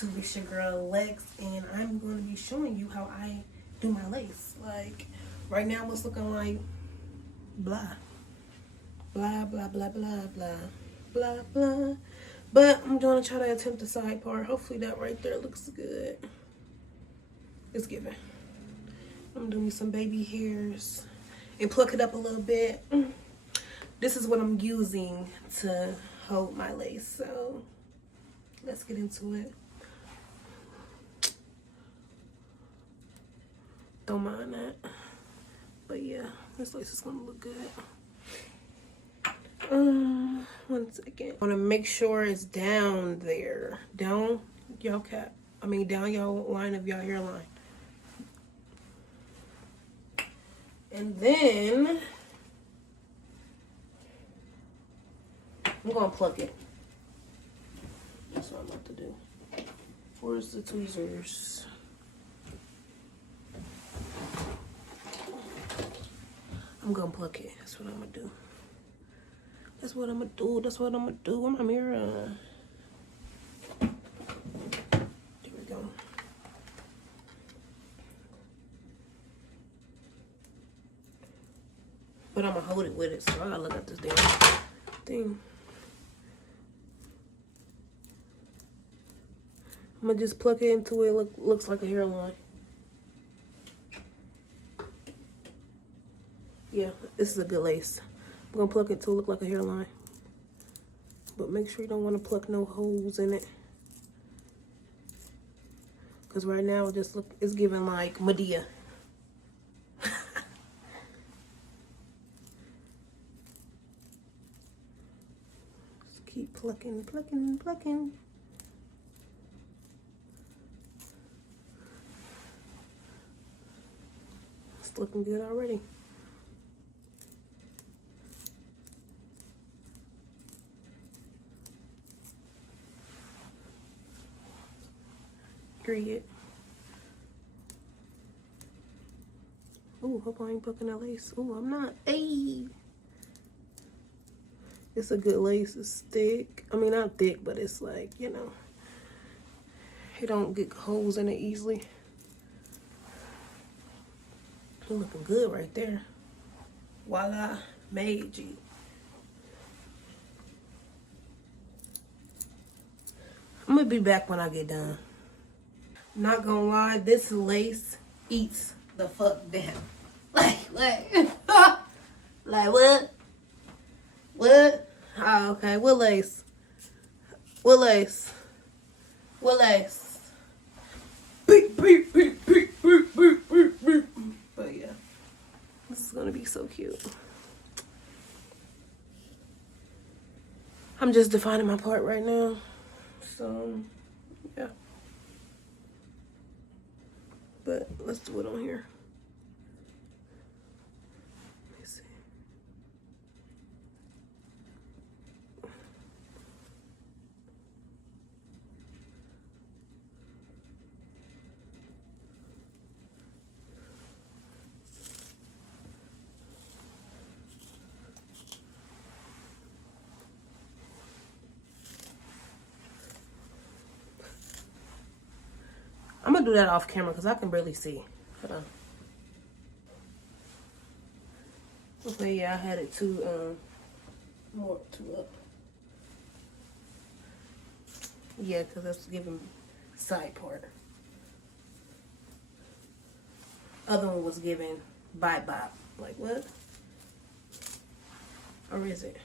YouTube? It's your girl Lex, and I'm going to be showing you how I do my lace. Like, right now it's looking like blah. Blah, blah, blah, blah, blah, blah, blah. But I'm going to try to attempt the side part. Hopefully that right there looks good. It's giving. I'm doing some baby hairs and pluck it up a little bit. This is what I'm using to hold my lace. So let's get into it. Don't mind that. But yeah, this lace is gonna look good. 1 second. I wanna make sure it's down there. Down your cap. I mean down your line of your hairline. And then I'm gonna pluck it. That's what I'm about to do. Where's the tweezers? I'm gonna pluck it. That's what I'm gonna do. That's what I'm gonna do. That's what I'm gonna do. Where's my mirror? There we go. But I'm gonna hold it with it, so I gotta look at this damn thing. I'm gonna just pluck it into it. Looks like a hairline. Yeah, this is a good lace. I'm gonna pluck it to look like a hairline. But make sure you don't want to pluck no holes in it. Cause right now it just it's giving like Medea. Just keep plucking, plucking, plucking. It's looking good already. Period. Ooh, hope I ain't plucking that lace. Ooh, I'm not. Hey, it's a good lace. It's thick. I mean, not thick, but it's like, you know, it don't get holes in it easily. It's looking good right there. Voila, made you. I'm gonna be back when I get done. Not gonna lie, this lace eats the fuck down. Like what? Like what? What? Oh, okay. What lace? What lace? What lace? Beep, beep, beep, beep, beep, beep, beep, beep. But yeah, this is gonna be so cute. I'm just defining my part right now. So, yeah. But let's do it on here. Let me see. I'm gonna do that off camera because I can barely see. Hold on. Okay, yeah, I had it too more too up. Yeah, because that's giving side part. Other one was giving bye bop. Like what? Or is it?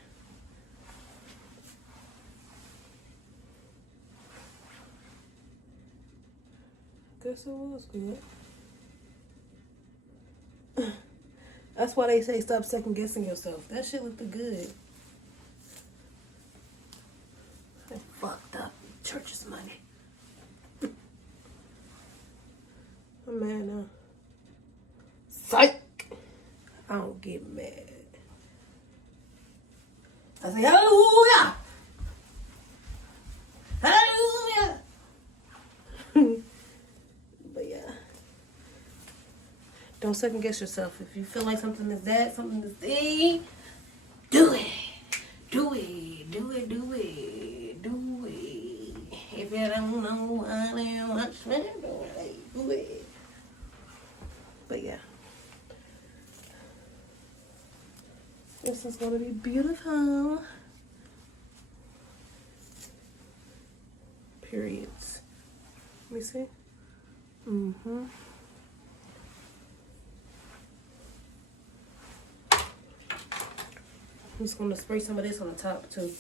Guess it was good. That's why they say stop second guessing yourself. That shit looked good. I fucked up. Church's money. I'm mad now. Psych! I don't get mad. I say hallelujah! Hallelujah! But yeah. Don't second guess yourself. If you feel like something is that, something is this, do it. Do it. Do it. Do it. Do it. If you don't know, I This is gonna be beautiful. Periods. Let me see. I'm just gonna spray some of this on the top too.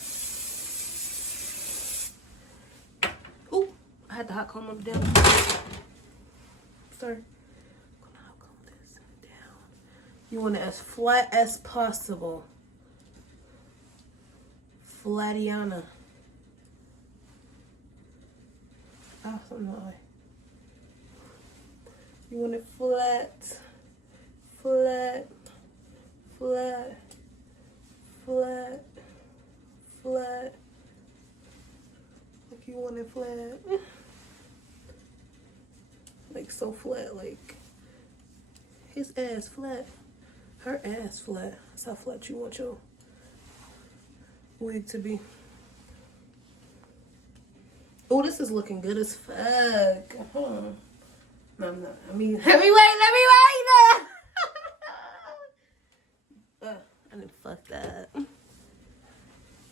Ooh, I had the hot comb up down. Sorry. I'm gonna hot comb this down. You want it as flat as possible. Flatiana. Oh, something like that. You want it flat, flat, flat, flat, flat. Like you want it flat. Like so flat, like his ass flat. Her ass flat. That's how flat you want your wig to be. Oh, this is looking good as fuck. No, I'm not. Let me wait. I didn't fuck that. There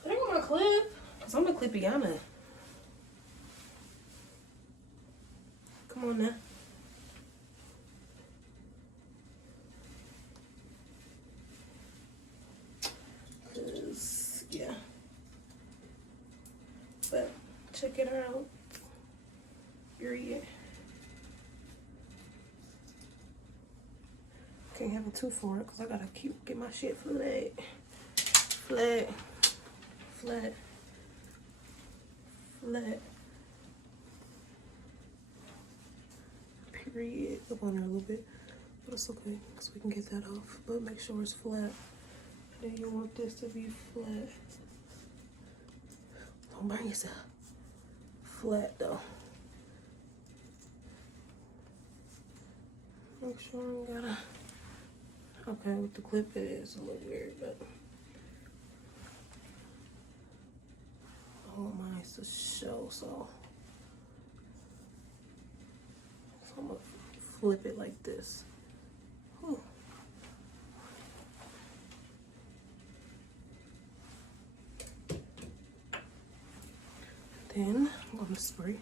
go my clip. Cause I'm a clipiana. Come on now. Cause yeah. But check it out. Period. Can't have a two for it because I gotta get my shit flat. Flat. Flat. Flat. Period. Up on there a little bit. But it's okay because we can get that off. But make sure it's flat. Then you want this to be flat. Don't burn yourself. Flat though. Make sure I gotta. Okay, with the clip it is a little weird, but oh my, it's a show, so I'm gonna flip it like this. Whew. Then I'm gonna spray.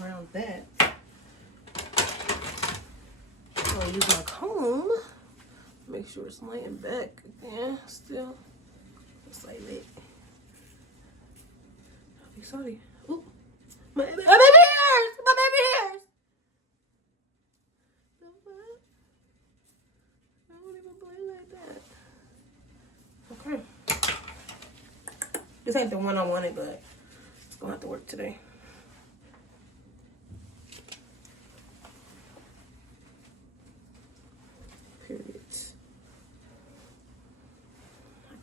Around that, I'll use my comb. Make sure it's laying back again. Still, just like that. Sorry. Ooh, my baby hairs! My baby hairs! I don't even play like that. Okay. This ain't the one I wanted, but it's gonna have to work today.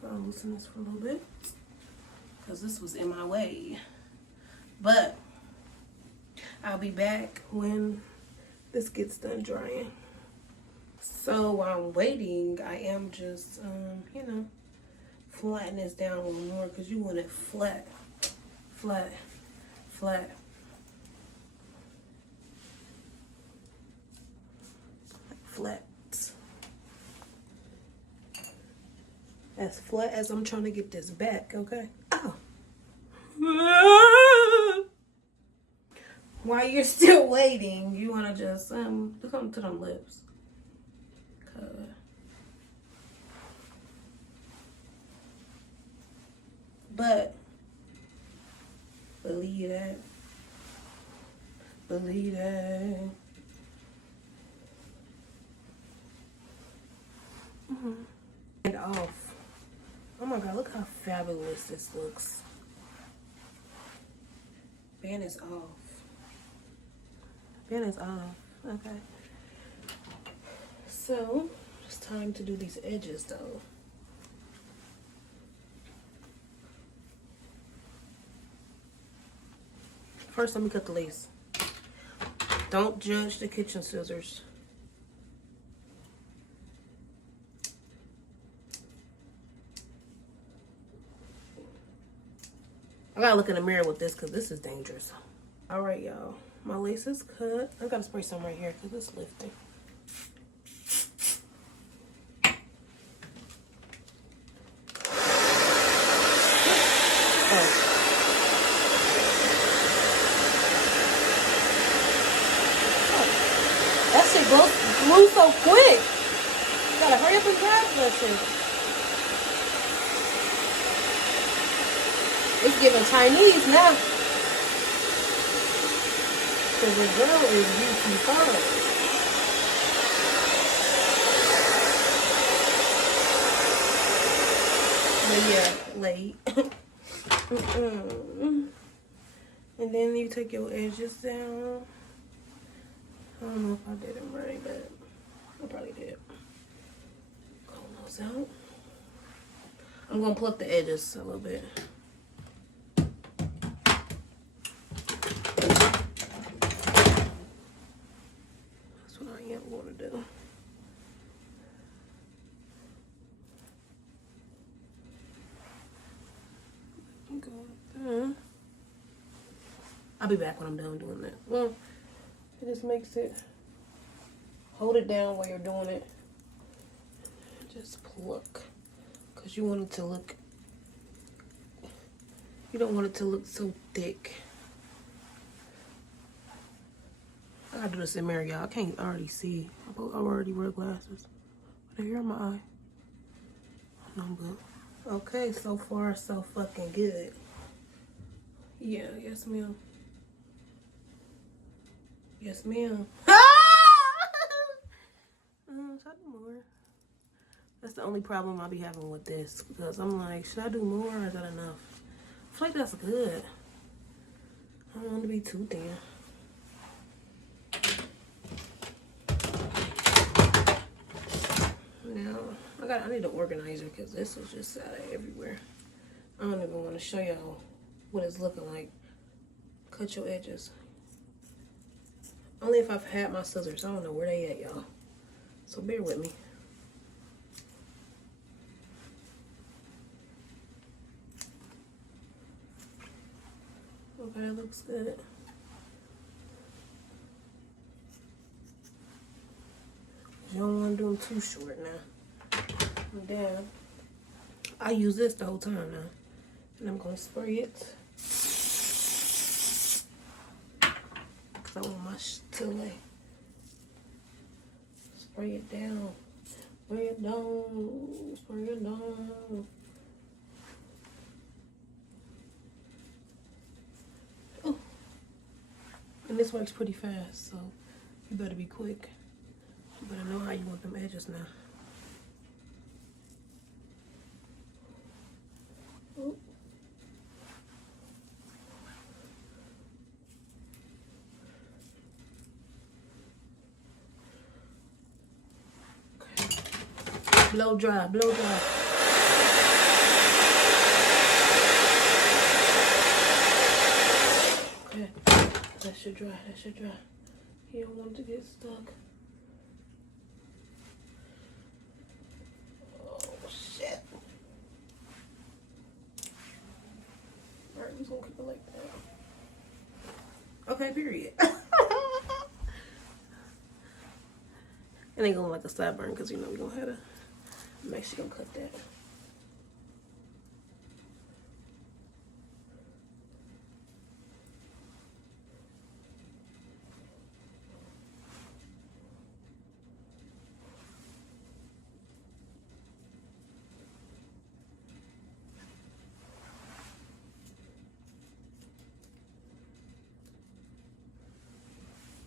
I'm loosen this for a little bit because this was in my way, but I'll be back when this gets done drying. So while I'm waiting, I am just you know, flatten this down a little more because you want it flat, flat, flat. Flat. As flat as I'm trying to get this back, okay? Oh. While you're still waiting, you want to just do something to them lips. But believe that. Believe that. And off. Oh my god, look how fabulous this looks. Band is off. Band is off. Okay. So, it's time to do these edges though. First, let me cut the lace. Don't judge the kitchen scissors. I gotta look in the mirror with this because this is dangerous. All right, y'all. My lace is cut. I gotta spray some right here because it's lifting. That shit grew so quick. Gotta hurry up and grab that shit. It's giving Chinese now. Cause the girl is beautiful. But yeah, late. And then you take your edges down. I don't know if I did it right, but I probably did. Comb those out. I'm gonna pluck the edges a little bit. That's what I am gonna do. Go there. I'll be back when I'm done doing that. Well, it just makes it, hold it down while you're doing it. Just pluck. Because you want it to look, you don't want it to look so thick. I gotta do this in mirror, y'all. I can't already see. I already wear glasses. But here in my eye. No, I'm good. Okay, so far so fucking good. Yeah, yes ma'am. Yes ma'am. Should I do more? That's the only problem I be having with this. Because I'm like, should I do more or is that enough? I feel like that's good. I don't want to be too thin. Now, I need an organizer because this is just out of everywhere. I don't even want to show y'all what it's looking like. Cut your edges. Only if I've had my scissors. I don't know where they at, y'all. So bear with me. Okay, that looks good. You don't want to do them too short now. And then I use this the whole time now. And I'm going to spray it. Because I want my to lay. Spray it down. Spray it down. Spray it down. Oh. And this works pretty fast, so you better be quick. You better know how you want them edges now. Oh. Okay. Blow dry, blow dry. Okay, that should dry, that should dry. You don't want it to get stuck. Gonna keep it like that. Okay, period. It ain't gonna look like a sideburn because you know we gonna have to make sure you don't cut that.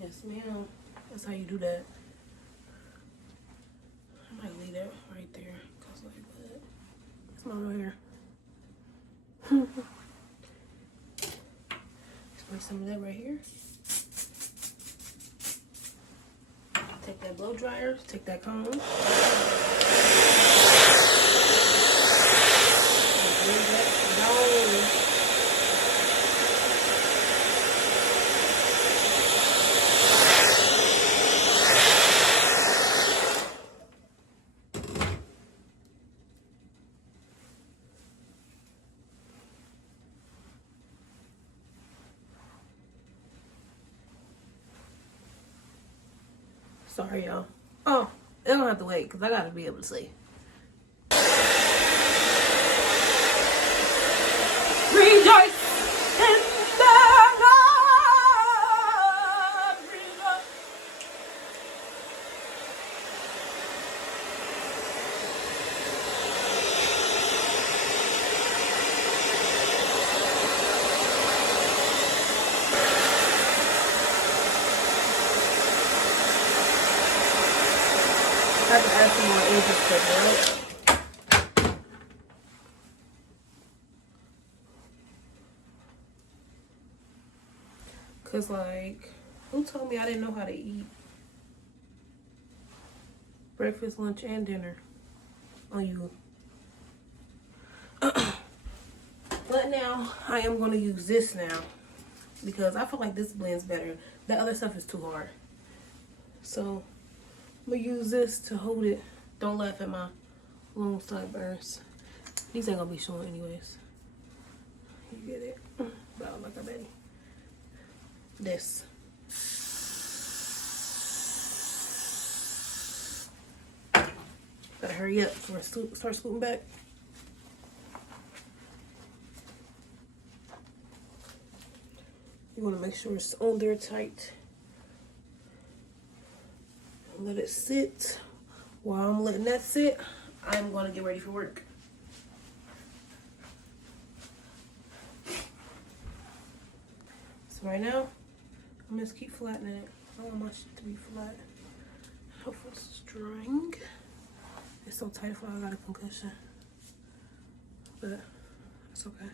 Yes, ma'am. That's how you do that. I might leave that right there. Cause like that. It's my right here. Spray some of that right here. Take that blow dryer. Take that comb. And bring that down. Sorry, y'all. Oh, they don't have to wait because I gotta be able to see. Rejoice in the Lord. Rejoice. I have to add some more edges to it. Cause like, who told me I didn't know how to eat breakfast, lunch, and dinner on you? But now I am gonna use this now because I feel like this blends better. The other stuff is too hard. So I'm gonna use this to hold it. Don't laugh at my long sideburns. These ain't gonna be showing anyways. You get it? About like a baby. This. Gotta hurry up before I start scooting back. You wanna make sure it's on there tight. Let it sit. While I'm letting that sit, I'm gonna get ready for work. So right now, I'm just keep flattening it. I don't want my shit to be flat. Hopefully it's drying. It's so tight if I got a concussion. But it's okay.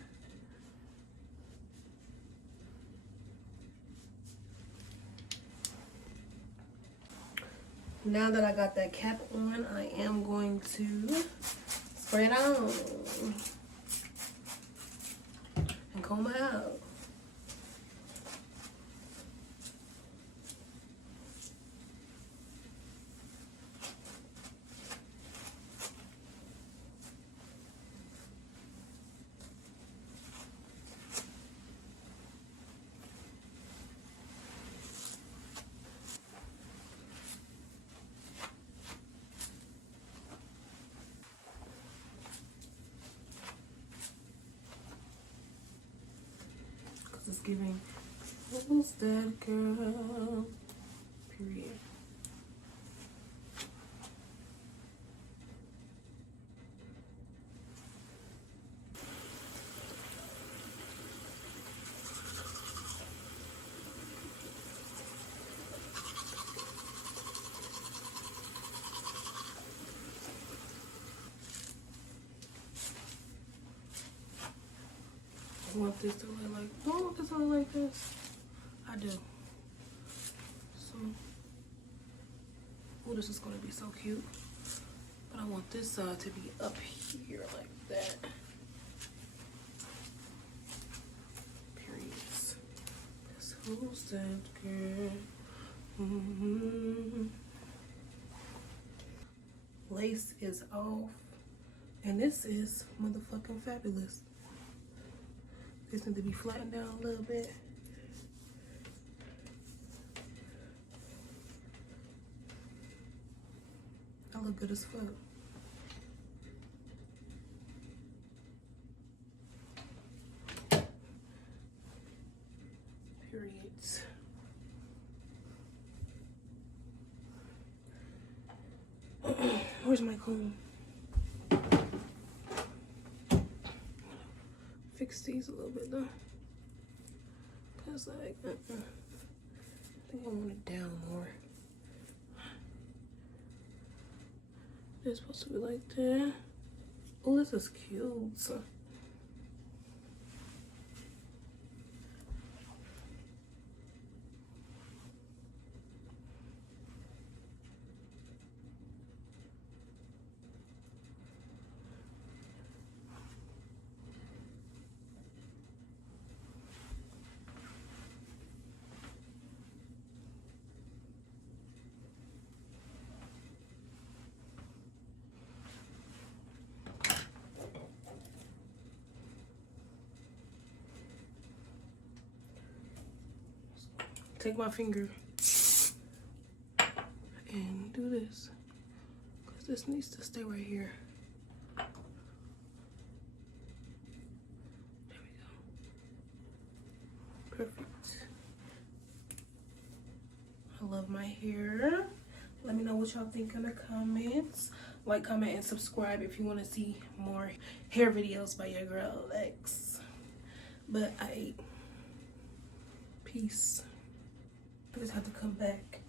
Now that I got that cap on, I am going to spray it on and comb it out. It's giving, who's that girl? Period. I want this to look like, don't I want this to look like this? I do. So, oh, this is gonna be so cute. But I want this side to be up here like that. Periods. Cause who's that girl? Lace is off. And this is motherfucking fabulous. This needs to be flattened down a little bit. I look good as fuck. Periods. Where's my comb? Fix these a little bit though. Cause like, I think I want it down more. It's supposed to be like that. Oh, this is cute. Take my finger this, because this needs to stay right here. There we go. Perfect. I love my hair. Let me know what y'all think in the comments. Like, comment, and subscribe if you want to see more hair videos by your girl Lex. But peace. I just have to come back